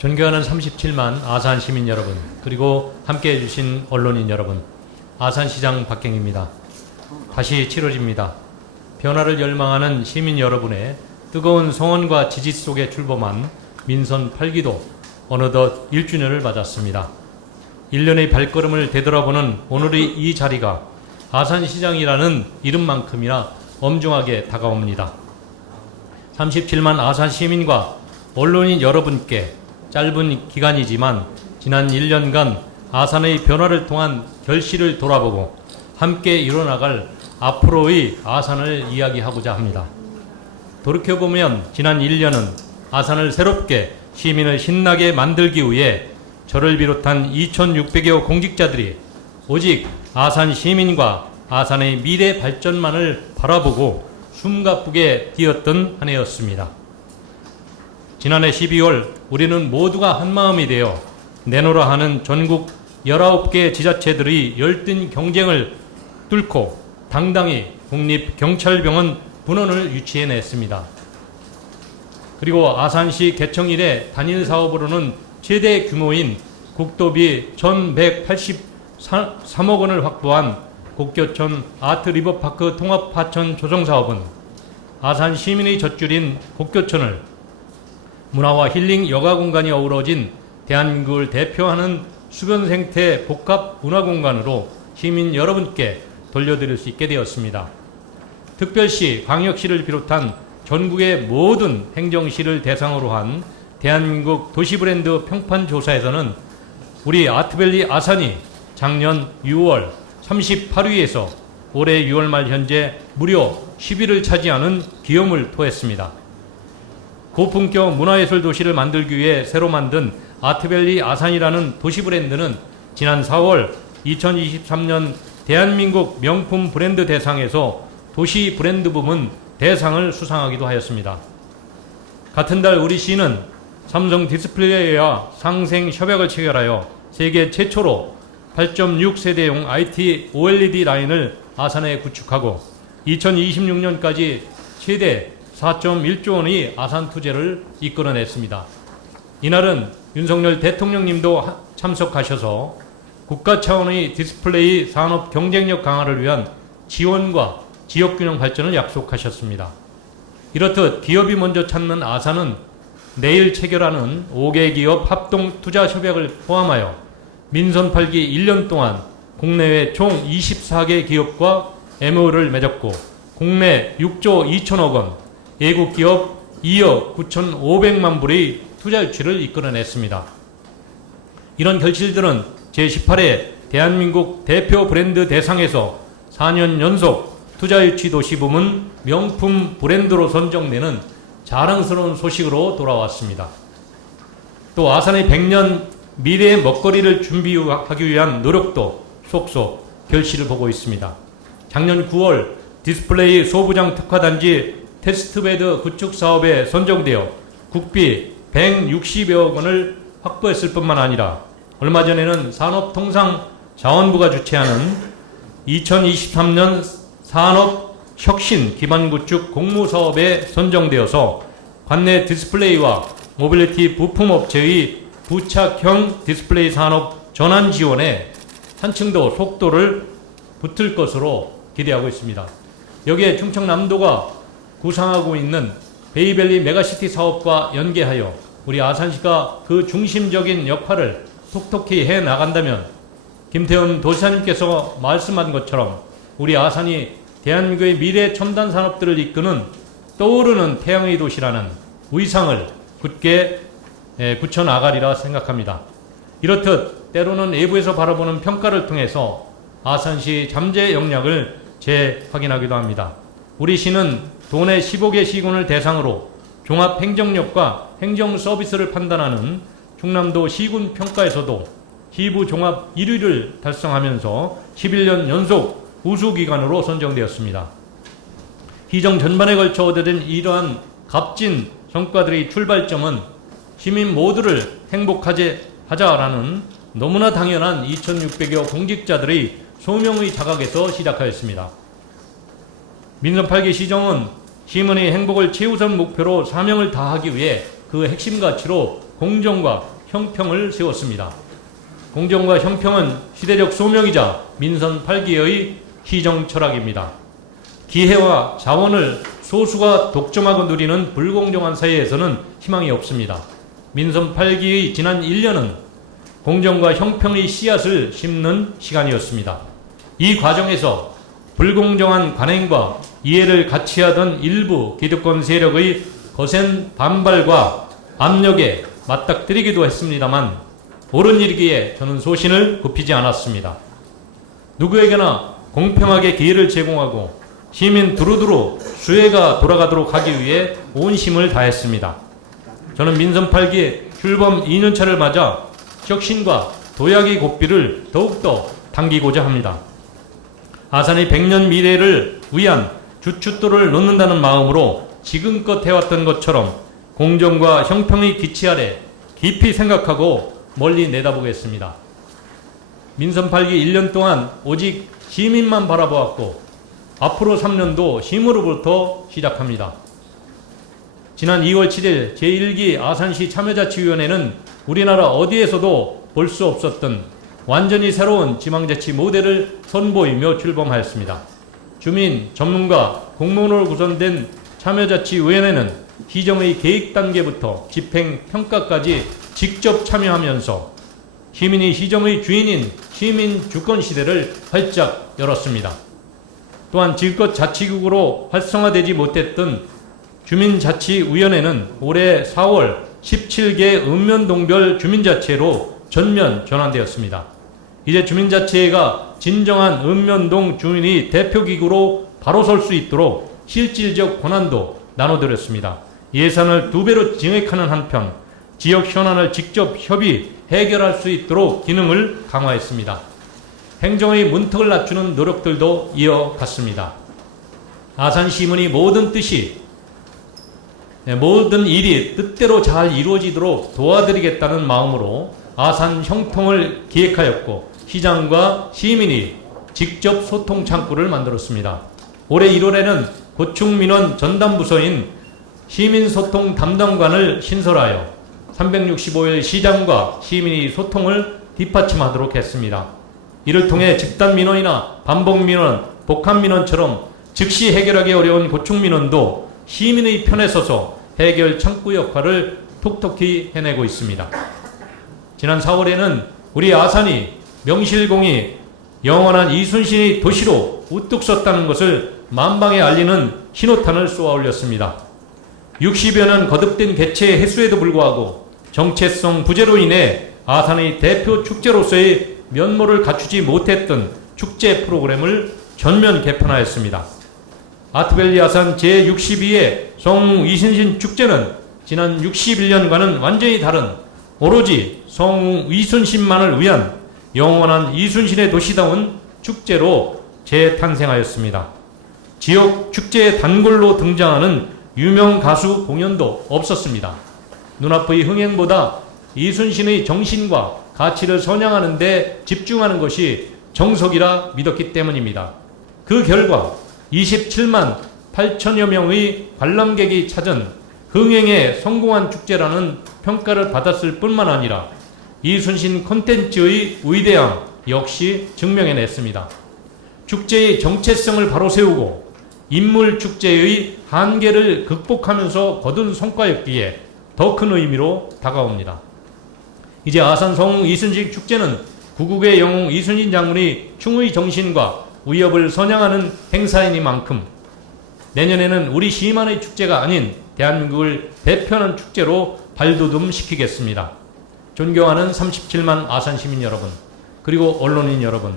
존경하는 37만 아산 시민 여러분, 그리고 함께 해주신 언론인 여러분, 아산시장 박경입니다. 다시 치러집니다. 변화를 열망하는 시민 여러분의 뜨거운 성원과 지지 속에 출범한 민선 8기도 어느덧 1주년을 맞았습니다. 1년의 발걸음을 되돌아보는 오늘의 이 자리가 아산시장이라는 이름만큼이나 엄중하게 다가옵니다. 37만 아산 시민과 언론인 여러분께 짧은 기간이지만 지난 1년간 아산의 변화를 통한 결실을 돌아보고 함께 이뤄나갈 앞으로의 아산을 이야기하고자 합니다. 돌이켜보면 지난 1년은 아산을 새롭게 시민을 신나게 만들기 위해 저를 비롯한 2,600여 공직자들이 오직 아산 시민과 아산의 미래 발전만을 바라보고 숨가쁘게 뛰었던 한 해였습니다. 지난해 12월 우리는 모두가 한마음이 되어 내노라 하는 전국 19개 지자체들의 열띤 경쟁을 뚫고 당당히 국립경찰병원 분원을 유치해냈습니다. 그리고 아산시 개청 이래 단일 사업으로는 최대 규모인 국도비 1,183억 원을 확보한 곡교천 아트리버파크 통합하천 조성사업은 아산 시민의 젖줄인 곡교천을 문화와 힐링 여가 공간이 어우러진 대한민국을 대표하는 수변 생태 복합 문화 공간으로 시민 여러분께 돌려드릴 수 있게 되었습니다. 특별시, 광역시를 비롯한 전국의 모든 행정시를 대상으로 한 대한민국 도시브랜드 평판 조사에서는 우리 아트밸리 아산이 작년 6월 38위에서 올해 6월 말 현재 무려 10위를 차지하는 기염을 토했습니다. 고품격 문화예술 도시를 만들기 위해 새로 만든 아트밸리 아산이라는 도시 브랜드는 지난 4월 2023년 대한민국 명품 브랜드 대상에서 도시 브랜드 부문 대상을 수상하기도 하였습니다. 같은 달 우리 시는 삼성 디스플레이와 상생 협약을 체결하여 세계 최초로 8.6세대용 IT OLED 라인을 아산에 구축하고 2026년까지 최대 4.1조 원의 아산 투자를 이끌어냈습니다. 이날은 윤석열 대통령님도 참석하셔서 국가 차원의 디스플레이 산업 경쟁력 강화를 위한 지원과 지역균형 발전을 약속하셨습니다. 이렇듯 기업이 먼저 찾는 아산은 내일 체결하는 5개 기업 합동 투자 협약을 포함하여 민선 8기 1년 동안 국내외 총 24개 기업과 MOU를 맺었고 국내 6조 2천억 원, 외국 기업 2억 9,500만 불의 투자 유치를 이끌어냈습니다. 이런 결실들은 제18회 대한민국 대표 브랜드 대상에서 4년 연속 투자 유치 도시 부문 명품 브랜드로 선정되는 자랑스러운 소식으로 돌아왔습니다. 또 아산의 100년 미래의 먹거리를 준비하기 위한 노력도 속속 결실을 보고 있습니다. 작년 9월 디스플레이 소부장 특화단지 테스트베드 구축 사업에 선정되어 국비 160여억 원을 확보했을 뿐만 아니라 얼마 전에는 산업통상자원부가 주최하는 2023년 산업혁신 기반구축 공모사업에 선정되어서 관내 디스플레이와 모빌리티 부품업체의 부착형 디스플레이 산업 전환 지원에 한층 더 속도를 붙을 것으로 기대하고 있습니다. 여기에 충청남도가 구상하고 있는 베이밸리 메가시티 사업과 연계하여 우리 아산시가 그 중심적인 역할을 톡톡히 해나간다면 김태훈 도지사님께서 말씀한 것처럼 우리 아산이 대한민국의 미래 첨단 산업들을 이끄는 떠오르는 태양의 도시라는 위상을 굳게 굳혀나가리라 생각합니다. 이렇듯 때로는 내부에서 바라보는 평가를 통해서 아산시 잠재 역량을 재확인하기도 합니다. 우리 시는 도내 15개 시군을 대상으로 종합 행정력과 행정 서비스를 판단하는 충남도 시군 평가에서도 시부 종합 1위를 달성하면서 11년 연속 우수기관으로 선정되었습니다. 시정 전반에 걸쳐 얻어진 이러한 값진 성과들의 출발점은 시민 모두를 행복하자라는 너무나 당연한 2,600여 공직자들의 소명의 자각에서 시작하였습니다. 민선 8기 시정은 시민의 행복을 최우선 목표로 사명을 다하기 위해 그 핵심 가치로 공정과 형평을 세웠습니다. 공정과 형평은 시대적 소명이자 민선 8기의 희정 철학입니다. 기회와 자원을 소수가 독점하고 누리는 불공정한 사회에서는 희망이 없습니다. 민선 8기의 지난 1년은 공정과 형평의 씨앗을 심는 시간이었습니다. 이 과정에서 불공정한 관행과 이해를 같이 하던 일부 기득권 세력의 거센 반발과 압력에 맞닥뜨리기도 했습니다만 옳은 일이기에 저는 소신을 굽히지 않았습니다. 누구에게나 공평하게 기회를 제공하고 시민 두루두루 수혜가 돌아가도록 하기 위해 온 힘을 다했습니다. 저는 민선 8기 출범 2년차를 맞아 혁신과 도약의 고삐를 더욱더 당기고자 합니다. 아산의 100년 미래를 위한 주춧돌을 놓는다는 마음으로 지금껏 해왔던 것처럼 공정과 형평의 기치 아래 깊이 생각하고 멀리 내다보겠습니다. 민선 8기 1년 동안 오직 시민만 바라보았고 앞으로 3년도 시민으로부터 시작합니다. 지난 2월 7일 제1기 아산시 참여자치위원회는 우리나라 어디에서도 볼 수 없었던 완전히 새로운 지방자치 모델을 선보이며 출범하였습니다. 주민, 전문가, 공무원으로 구성된 참여자치위원회는 시정의 계획 단계부터 집행, 평가까지 직접 참여하면서 시민이 시정의 주인인 시민 주권 시대를 활짝 열었습니다. 또한 지금껏 자치국으로 활성화되지 못했던 주민자치위원회는 올해 4월 17개 읍면동별 주민자치회로 전면 전환되었습니다. 이제 주민자치회가 진정한 읍면동 주민이 대표기구로 바로 설 수 있도록 실질적 권한도 나눠드렸습니다. 예산을 2배로 증액하는 한편 지역 현안을 직접 협의, 해결할 수 있도록 기능을 강화했습니다. 행정의 문턱을 낮추는 노력들도 이어갔습니다. 아산시민의 모든 일이 뜻대로 잘 이루어지도록 도와드리겠다는 마음으로 아산 형통을 기획하였고 시장과 시민이 직접 소통 창구를 만들었습니다. 올해 1월에는 고충민원 전담부서인 시민소통 담당관을 신설하여 365일 시장과 시민이 소통을 뒷받침하도록 했습니다. 이를 통해 집단민원이나 반복민원, 복합민원처럼 즉시 해결하기 어려운 고충민원도 시민의 편에 서서 해결 창구 역할을 톡톡히 해내고 있습니다. 지난 4월에는 우리 아산이 명실공히 영원한 이순신의 도시로 우뚝 섰다는 것을 만방에 알리는 신호탄을 쏘아 올렸습니다. 60여 년 거듭된 개최 횟수에도 불구하고 정체성 부재로 인해 아산의 대표 축제로서의 면모를 갖추지 못했던 축제 프로그램을 전면 개편하였습니다. 아트밸리 아산 제62회 성웅 이순신 축제는 지난 61년과는 완전히 다른 오로지 성웅 이순신만을 위한 영원한 이순신의 도시다운 축제로 재탄생하였습니다. 지역 축제의 단골로 등장하는 유명 가수 공연도 없었습니다. 눈앞의 흥행보다 이순신의 정신과 가치를 선양하는 데 집중하는 것이 정석이라 믿었기 때문입니다. 그 결과 27만 8천여 명의 관람객이 찾은 흥행에 성공한 축제라는 평가를 받았을 뿐만 아니라 이순신 콘텐츠의 위대함 역시 증명해냈습니다. 축제의 정체성을 바로 세우고 인물 축제의 한계를 극복하면서 거둔 성과였기에 더 큰 의미로 다가옵니다. 이제 아산 성웅 이순신 축제는 구국의 영웅 이순신 장군의 충의 정신과 위협을 선양하는 행사이니만큼 내년에는 우리 시만의 축제가 아닌 대한민국을 대표하는 축제로 발돋움시키겠습니다. 존경하는 37만 아산 시민 여러분, 그리고 언론인 여러분,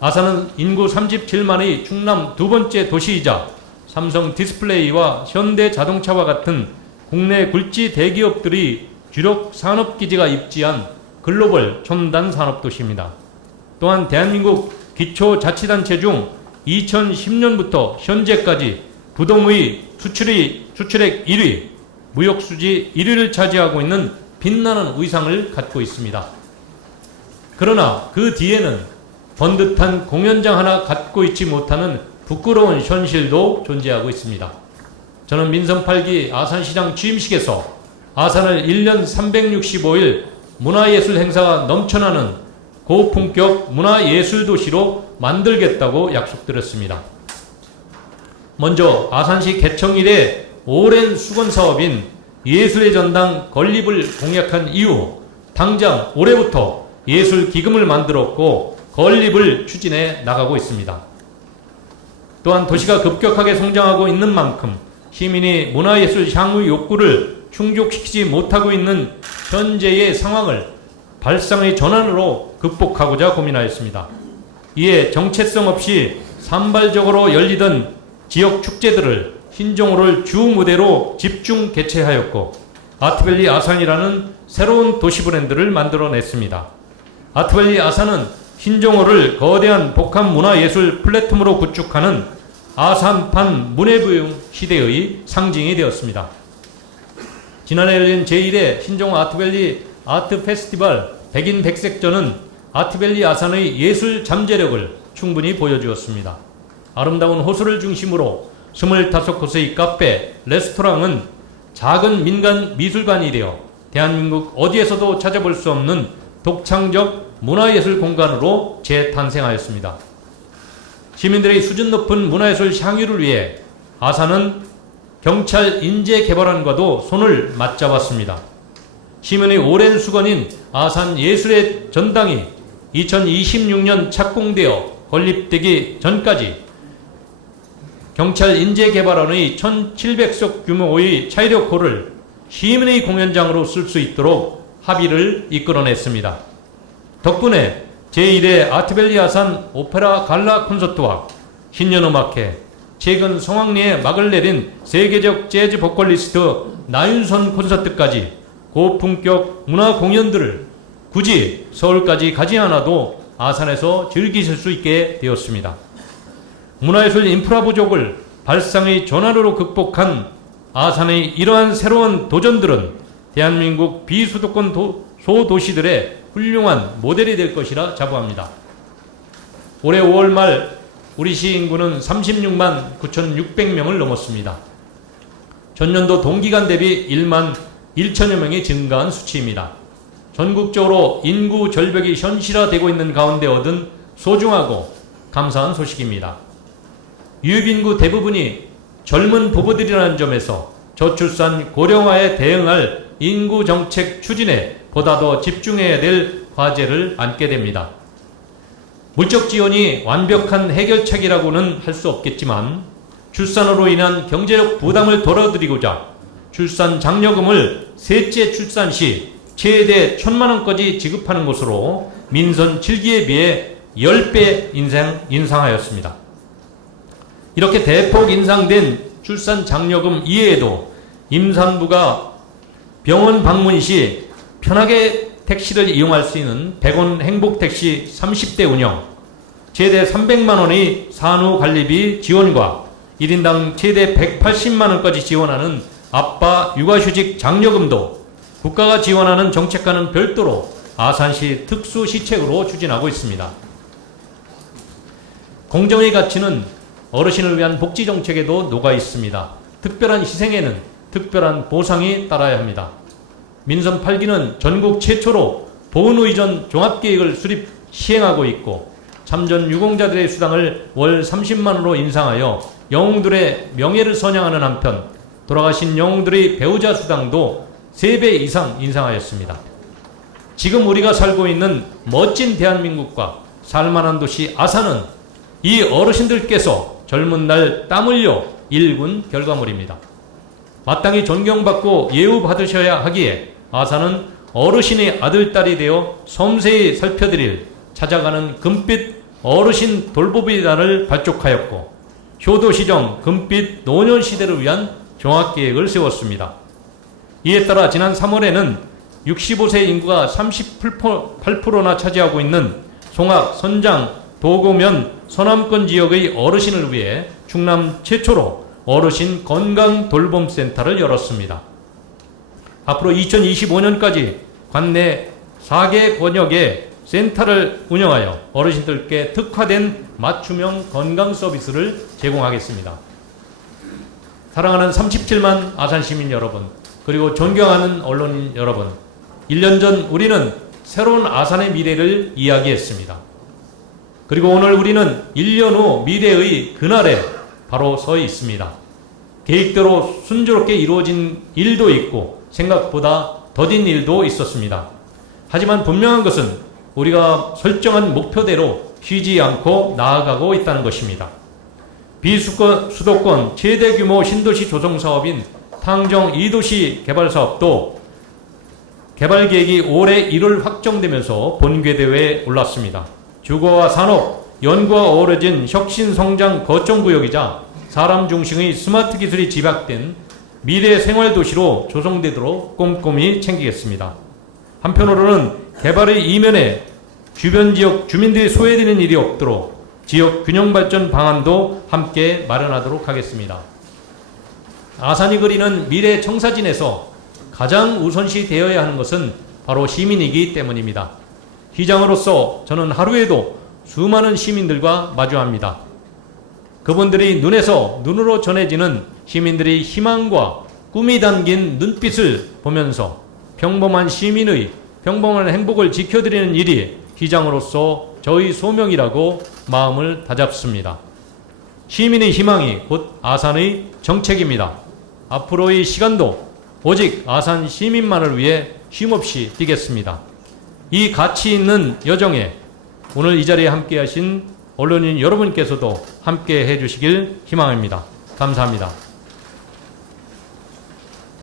아산은 인구 37만의 충남 두 번째 도시이자 삼성 디스플레이와 현대 자동차와 같은 국내 굴지 대기업들이 주력 산업기지가 입지한 글로벌 첨단 산업도시입니다. 또한 대한민국 기초자치단체 중 2010년부터 현재까지 부동의 수출액 1위, 무역수지 1위를 차지하고 있는 빛나는 위상을 갖고 있습니다. 그러나 그 뒤에는 번듯한 공연장 하나 갖고 있지 못하는 부끄러운 현실도 존재하고 있습니다. 저는 민선 8기 아산시장 취임식에서 아산을 1년 365일 문화예술 행사가 넘쳐나는 고품격 문화예술 도시로 만들겠다고 약속드렸습니다. 먼저 아산시 개청 이래 오랜 수건 사업인 예술의 전당 건립을 공약한 이후 당장 올해부터 예술 기금을 만들었고 건립을 추진해 나가고 있습니다. 또한 도시가 급격하게 성장하고 있는 만큼 시민이 문화예술 향후 욕구를 충족시키지 못하고 있는 현재의 상황을 발상의 전환으로 극복하고자 고민하였습니다. 이에 정체성 없이 산발적으로 열리던 지역 축제들을 신종호를 주 무대로 집중 개최하였고 아트밸리 아산이라는 새로운 도시 브랜드를 만들어냈습니다. 아트밸리 아산은 신종호를 거대한 복합 문화예술 플랫폼으로 구축하는 아산판 문예부흥 시대의 상징이 되었습니다. 지난해 열린 제1회 신종호 아트밸리 아트 페스티벌 백인 백색전은 아트밸리 아산의 예술 잠재력을 충분히 보여주었습니다. 아름다운 호수를 중심으로 25곳의 카페, 레스토랑은 작은 민간 미술관이 되어 대한민국 어디에서도 찾아볼 수 없는 독창적 문화예술 공간으로 재탄생하였습니다. 시민들의 수준 높은 문화예술 향유를 위해 아산은 경찰 인재개발원과도 손을 맞잡았습니다. 시민의 오랜 수건인 아산 예술의 전당이 2026년 착공되어 건립되기 전까지 경찰 인재개발원의 1700석 규모의 차이력홀을 시민의 공연장으로 쓸 수 있도록 합의를 이끌어냈습니다. 덕분에 제1회 아트밸리 아산 오페라 갈라 콘서트와 신년음악회, 최근 성황리에 막을 내린 세계적 재즈 보컬리스트 나윤선 콘서트까지 고품격 문화 공연들을 굳이 서울까지 가지 않아도 아산에서 즐기실 수 있게 되었습니다. 문화예술 인프라 부족을 발상의 전환으로 극복한 아산의 이러한 새로운 도전들은 대한민국 비수도권 소도시들의 훌륭한 모델이 될 것이라 자부합니다. 올해 5월 말 우리 시 인구는 36만 9,600명을 넘었습니다. 전년도 동기간 대비 1만 1천여 명이 증가한 수치입니다. 전국적으로 인구 절벽이 현실화되고 있는 가운데 얻은 소중하고 감사한 소식입니다. 유입인구 대부분이 젊은 부부들이라는 점에서 저출산 고령화에 대응할 인구 정책 추진에 보다 더 집중해야 될 과제를 안게 됩니다. 물적 지원이 완벽한 해결책이라고는 할 수 없겠지만 출산으로 인한 경제적 부담을 덜어드리고자 출산 장려금을 셋째 출산 시 최대 1,000만 원까지 지급하는 것으로 민선 7기에 비해 10배 인상하였습니다. 이렇게 대폭 인상된 출산 장려금 이외에도 임산부가 병원 방문 시 편하게 택시를 이용할 수 있는 100원 행복택시 30대 운영, 최대 300만 원의 산후관리비 지원과 1인당 최대 180만 원까지 지원하는 아빠 육아휴직 장려금도 국가가 지원하는 정책과는 별도로 아산시 특수시책으로 추진하고 있습니다. 공정의 가치는 어르신을 위한 복지정책에도 녹아 있습니다. 특별한 희생에는 특별한 보상이 따라야 합니다. 민선 8기는 전국 최초로 보훈의전 종합계획을 수립 시행하고 있고 참전 유공자들의 수당을 월 30만 원으로 인상하여 영웅들의 명예를 선양하는 한편 돌아가신 영웅들의 배우자 수당도 3배 이상 인상하였습니다. 지금 우리가 살고 있는 멋진 대한민국과 살만한 도시 아산은 이 어르신들께서 젊은 날 땀 흘려 일군 결과물입니다. 마땅히 존경받고 예우받으셔야 하기에 아산은 어르신의 아들딸이 되어 섬세히 살펴드릴 찾아가는 금빛 어르신 돌보비단을 발족하였고 효도시정 금빛 노년시대를 위한 종합계획을 세웠습니다. 이에 따라 지난 3월에는 65세 인구가 38%나 차지하고 있는 송악, 선장, 도고면, 서남권 지역의 어르신을 위해 충남 최초로 어르신 건강돌봄센터를 열었습니다. 앞으로 2025년까지 관내 4개 권역의 센터를 운영하여 어르신들께 특화된 맞춤형 건강 서비스를 제공하겠습니다. 사랑하는 37만 아산 시민 여러분, 그리고 존경하는 언론인 여러분, 1년 전 우리는 새로운 아산의 미래를 이야기했습니다. 그리고 오늘 우리는 1년 후 미래의 그날에 바로 서 있습니다. 계획대로 순조롭게 이루어진 일도 있고 생각보다 더딘 일도 있었습니다. 하지만 분명한 것은 우리가 설정한 목표대로 쉬지 않고 나아가고 있다는 것입니다. 비수도권 최대 규모 신도시 조성 사업인 탕정 2도시 개발 사업도 개발 계획이 올해 1월 확정되면서 본궤대회에 올랐습니다. 주거와 산업, 연구와 어우러진 혁신성장 거점구역이자 사람 중심의 스마트 기술이 집약된 미래 생활도시로 조성되도록 꼼꼼히 챙기겠습니다. 한편으로는 개발의 이면에 주변 지역 주민들이 소외되는 일이 없도록 지역 균형 발전 방안도 함께 마련하도록 하겠습니다. 아산이 그리는 미래 청사진에서 가장 우선시 되어야 하는 것은 바로 시민이기 때문입니다. 시장으로서 저는 하루에도 수많은 시민들과 마주합니다. 그분들이 눈에서 눈으로 전해지는 시민들의 희망과 꿈이 담긴 눈빛을 보면서 평범한 시민의 평범한 행복을 지켜드리는 일이 시장으로서 저희 소명이라고 마음을 다잡습니다. 시민의 희망이 곧 아산의 정책입니다. 앞으로의 시간도 오직 아산 시민만을 위해 쉼없이 뛰겠습니다. 이 가치 있는 여정에 오늘 이 자리에 함께 하신 언론인 여러분께서도 함께 해주시길 희망합니다. 감사합니다.